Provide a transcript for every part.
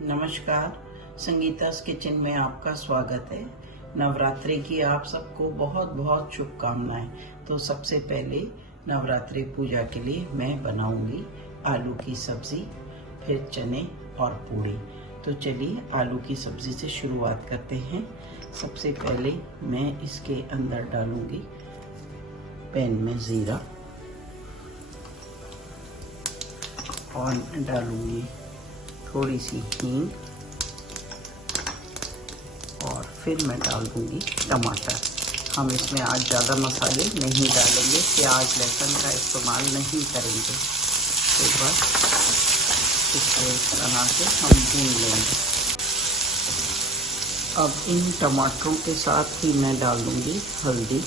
नमस्कार, संगीता's किचन में आपका स्वागत है। नवरात्रि की आप सबको बहुत बहुत शुभकामनाएं। तो सबसे पहले नवरात्रि पूजा के लिए मैं बनाऊंगी आलू की सब्जी, फिर चने और पूड़ी। तो चलिए आलू की सब्जी से शुरुआत करते हैं। सबसे पहले मैं इसके अंदर डालूंगी पैन में ज़ीरा और डालूंगी थोड़ी सी हींग और फिर मैं डाल दूंगी टमाटर। हम इसमें आज ज़्यादा मसाले नहीं डालेंगे, प्याज लहसुन का इस्तेमाल नहीं करेंगे। तो बस इसको इस तरह से हम भून लेंगे। अब इन टमाटरों के साथ ही मैं डाल दूंगी हल्दी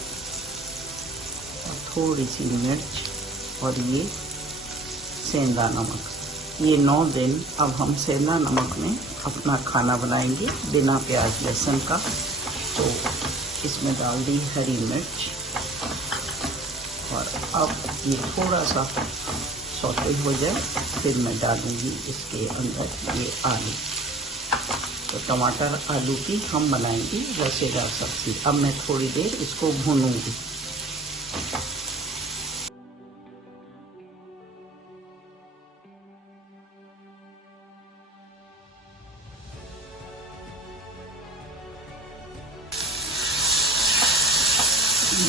और थोड़ी सी मिर्च और ये सेंधा नमक। ये 9 दिन अब हम सेंधा नमक में अपना खाना बनाएंगे बिना प्याज लहसुन का। तो इसमें डाल दी हरी मिर्च और अब ये थोड़ा सा सौते हो जाए फिर मैं डालूंगी इसके अंदर ये आलू। तो टमाटर आलू की हम बनाएंगे रसेदार सब्जी। अब मैं थोड़ी देर इसको भूनूंगी।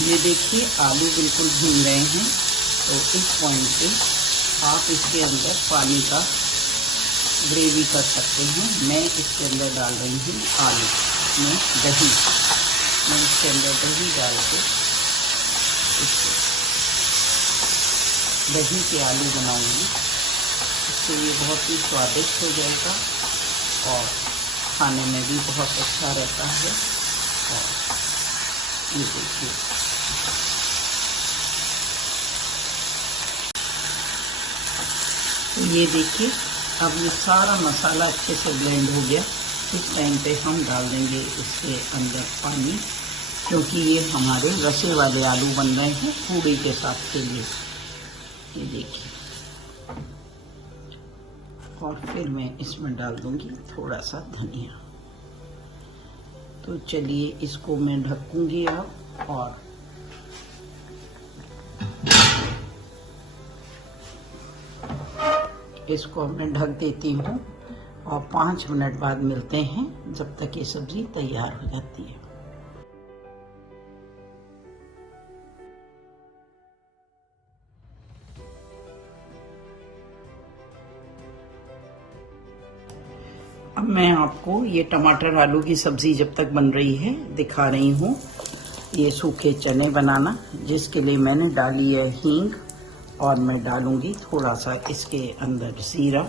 ये देखिए आलू बिल्कुल भून गए हैं। तो इस पॉइंट पे आप इसके अंदर पानी का ग्रेवी कर सकते हैं। मैं इसके अंदर डाल रही हूँ आलू में दही। मैं इसके अंदर दही डाल के दही के आलू बनाऊंगी। इससे ये बहुत ही स्वादिष्ट हो जाएगा और खाने में भी बहुत अच्छा रहता है। और ये देखिए ये देखिए अब ये सारा मसाला अच्छे से ब्लेंड हो गया। इस टाइम पे हम डाल देंगे इसके अंदर पानी, क्योंकि ये हमारे रसे वाले आलू बन रहे हैं पूड़ी के साथ के लिए। ये देखिए और फिर मैं इसमें डाल दूंगी थोड़ा सा धनिया। तो चलिए इसको मैं ढकूंगी अब और इसको मैं ढक देती हूँ और 5 मिनट बाद मिलते हैं, जब तक ये सब्जी तैयार हो जाती है। अब मैं आपको ये टमाटर आलू की सब्जी जब तक बन रही है दिखा रही हूँ। ये सूखे चने बनाना, जिसके लिए मैंने डाली है हींग और मैं डालूंगी थोड़ा सा इसके अंदर ज़ीरा।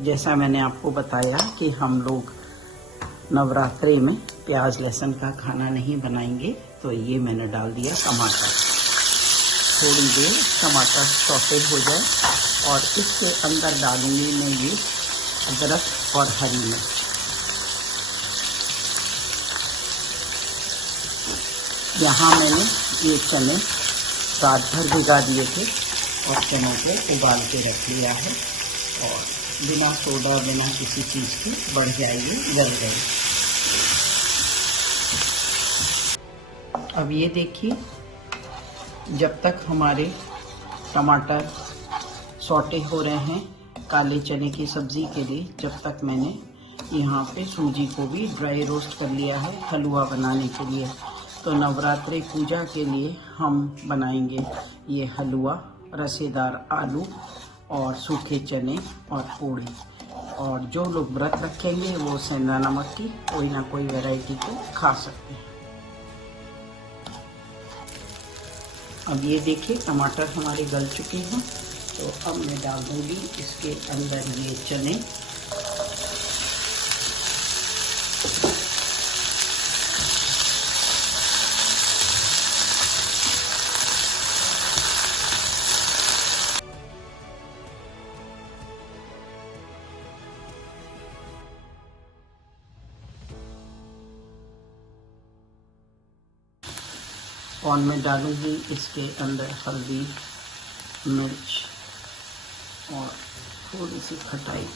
जैसा मैंने आपको बताया कि हम लोग नवरात्रि में प्याज लहसुन का खाना नहीं बनाएंगे, तो ये मैंने डाल दिया टमाटर। थोड़ी देर टमाटर सौटे हो जाए और इसके अंदर डालूंगी मैं ये अदरक और हरी मिर्च। यहाँ मैंने ये चने रात भर भिगा दिए थे और चनों को उबाल के रख लिया है और बिना सोडा बिना किसी चीज़ के बढ़ जाएगी, गल गए। अब ये देखिए जब तक हमारे टमाटर सौटे हो रहे हैं काले चने की सब्ज़ी के लिए, जब तक मैंने यहाँ पे सूजी को भी ड्राई रोस्ट कर लिया है हलवा बनाने के लिए। तो नवरात्रि पूजा के लिए हम बनाएंगे ये हलवा, रसेदार आलू और सूखे चने और पूड़ी। और जो लोग व्रत रखेंगे वो सेंधा नमक की कोई ना कोई वैरायटी को खा सकते हैं। अब ये देखिए टमाटर हमारे गल चुके हैं। तो अब मैं डाल दूँगी इसके अंदर ये चने। और मैं डालूँगी इसके अंदर हल्दी, मिर्च और थोड़ी सी खटाई।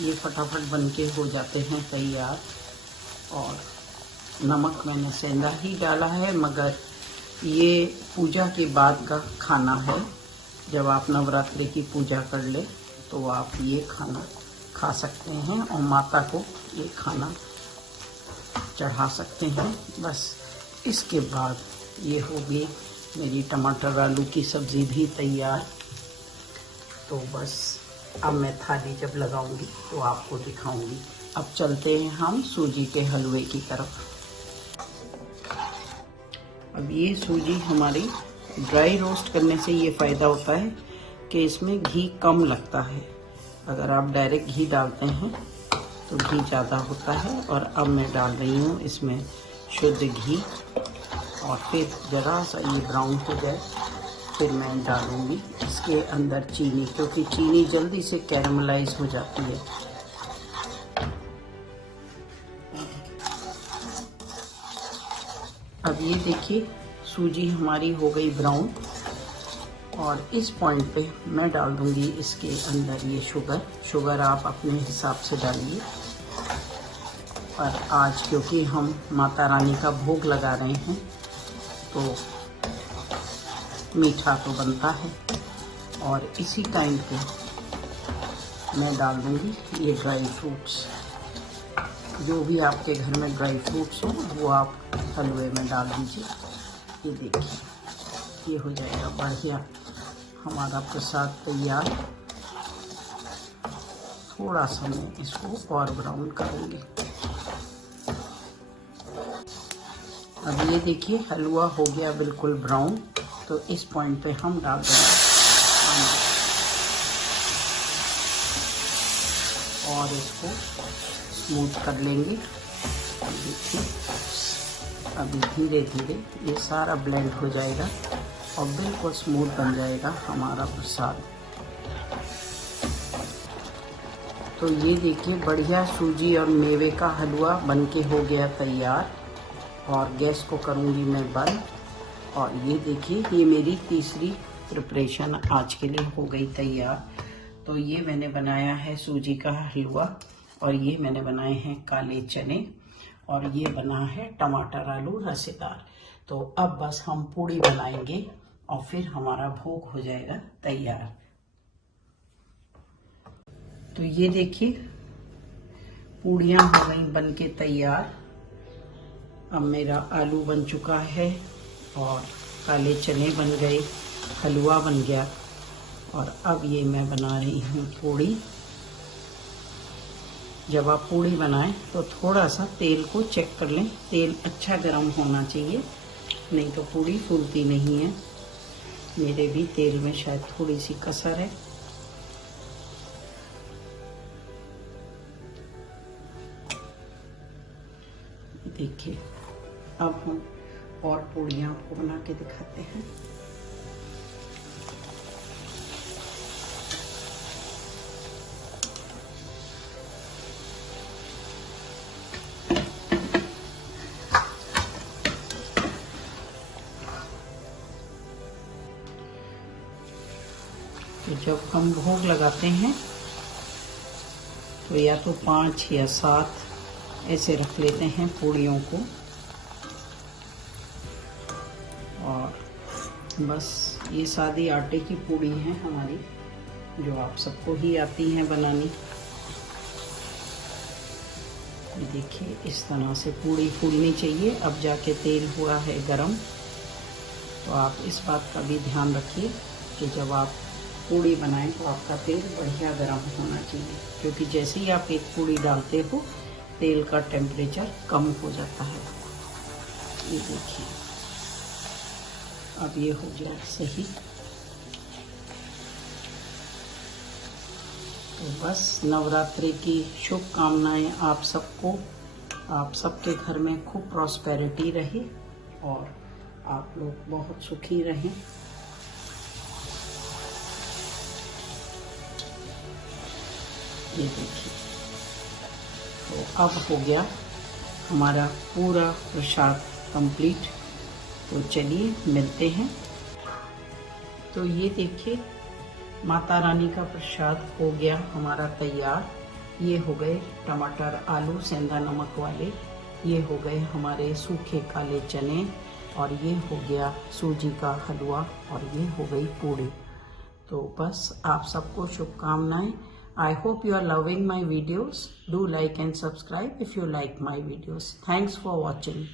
ये फटाफट बन के हो जाते हैं तैयार। और नमक मैंने सेंधा ही डाला है, मगर ये पूजा के बाद का खाना है। जब आप नवरात्रि की पूजा कर ले तो आप ये खाना खा सकते हैं और माता को ये खाना चढ़ा सकते हैं। बस इसके बाद ये होगी मेरी टमाटर आलू की सब्ज़ी भी तैयार। तो बस अब मैं थाली जब लगाऊंगी तो आपको दिखाऊंगी। अब चलते हैं हम सूजी के हलवे की तरफ। अब ये सूजी हमारी ड्राई रोस्ट करने से ये फ़ायदा होता है कि इसमें घी कम लगता है। अगर आप डायरेक्ट घी डालते हैं तो घी ज़्यादा होता है। और अब मैं डाल रही हूँ इसमें शुद्ध घी, और फिर ज़रा सा ये ब्राउन हो जाए फिर मैं डालूँगी इसके अंदर चीनी, क्योंकि चीनी जल्दी से कैरमलाइज हो जाती है। अब ये देखिए सूजी हमारी हो गई ब्राउन, और इस पॉइंट पे मैं डाल दूँगी इसके अंदर ये शुगर आप अपने हिसाब से डालिए। और आज क्योंकि हम माता रानी का भोग लगा रहे हैं तो मीठा तो बनता है। और इसी टाइम पे मैं डाल दूँगी ये ड्राई फ्रूट्स। जो भी आपके घर में ड्राई फ्रूट्स हो वो आप हलवे में डाल दीजिए। ये देखिए ये हो जाएगा बढ़िया हमारा प्रसाद तैयार। थोड़ा सा मैं इसको और ब्राउन करूँगी। अब ये देखिए हलवा हो गया बिल्कुल ब्राउन। तो इस पॉइंट पे हम डाल देंगे और इसको स्मूथ कर लेंगे। देखिए अभी धीरे धीरे ये सारा ब्लेंड हो जाएगा और बिल्कुल स्मूथ बन जाएगा हमारा प्रसाद। तो ये देखिए बढ़िया सूजी और मेवे का हलवा बनके हो गया तैयार। और गैस को करूँगी मैं बंद। और ये देखिए ये मेरी तीसरी प्रिपरेशन आज के लिए हो गई तैयार। तो ये मैंने बनाया है सूजी का हलवा, और ये मैंने बनाए हैं काले चने, और ये बना है टमाटर आलू रसेदार। तो अब बस हम पूड़ी बनाएंगे और फिर हमारा भोग हो जाएगा तैयार। तो ये देखिए पूड़ियाँ हो गई बन के तैयार। अब मेरा आलू बन चुका है और काले चने बन गए, हलवा बन गया। और अब ये मैं बना रही हूँ पूड़ी। जब आप पूड़ी बनाएं तो थोड़ा सा तेल को चेक कर लें, तेल अच्छा गर्म होना चाहिए, नहीं तो पूड़ी फूलती नहीं है। मेरे भी तेल में शायद थोड़ी सी कसर है। देखिए अब हम और पूड़ियाँ आपको बना के दिखाते हैं। तो जब हम भोग लगाते हैं तो या तो 5 या 7 ऐसे रख लेते हैं पूड़ियों को। और बस ये सादी आटे की पूड़ी है हमारी, जो आप सबको ही आती हैं बनानी। देखिए इस तरह से पूड़ी फूलनी चाहिए। अब जाके तेल हुआ है गरम। तो आप इस बात का भी ध्यान रखिए कि जब आप पूड़ी बनाएं तो आपका तेल बढ़िया गरम होना चाहिए, क्योंकि जैसे ही आप एक पूड़ी डालते हो तेल का टेम्परेचर कम हो जाता है। ये देखिए अब ये हो जाए सही। तो बस नवरात्रि की शुभकामनाएं आप सबको। आप सबके घर में खूब प्रॉस्पेरिटी रहे और आप लोग बहुत सुखी रहें। ये देखिए तो अब हो गया हमारा पूरा प्रसाद कंप्लीट। तो चलिए मिलते हैं। तो ये देखिए माता रानी का प्रसाद हो गया हमारा तैयार। ये हो गए टमाटर आलू सेंधा नमक वाले, ये हो गए हमारे सूखे काले चने, और ये हो गया सूजी का हलवा, और ये हो गई पूड़ी। तो बस आप सबको शुभकामनाएं। I hope you are loving my videos. Do like and subscribe if you like my videos. Thanks for watching.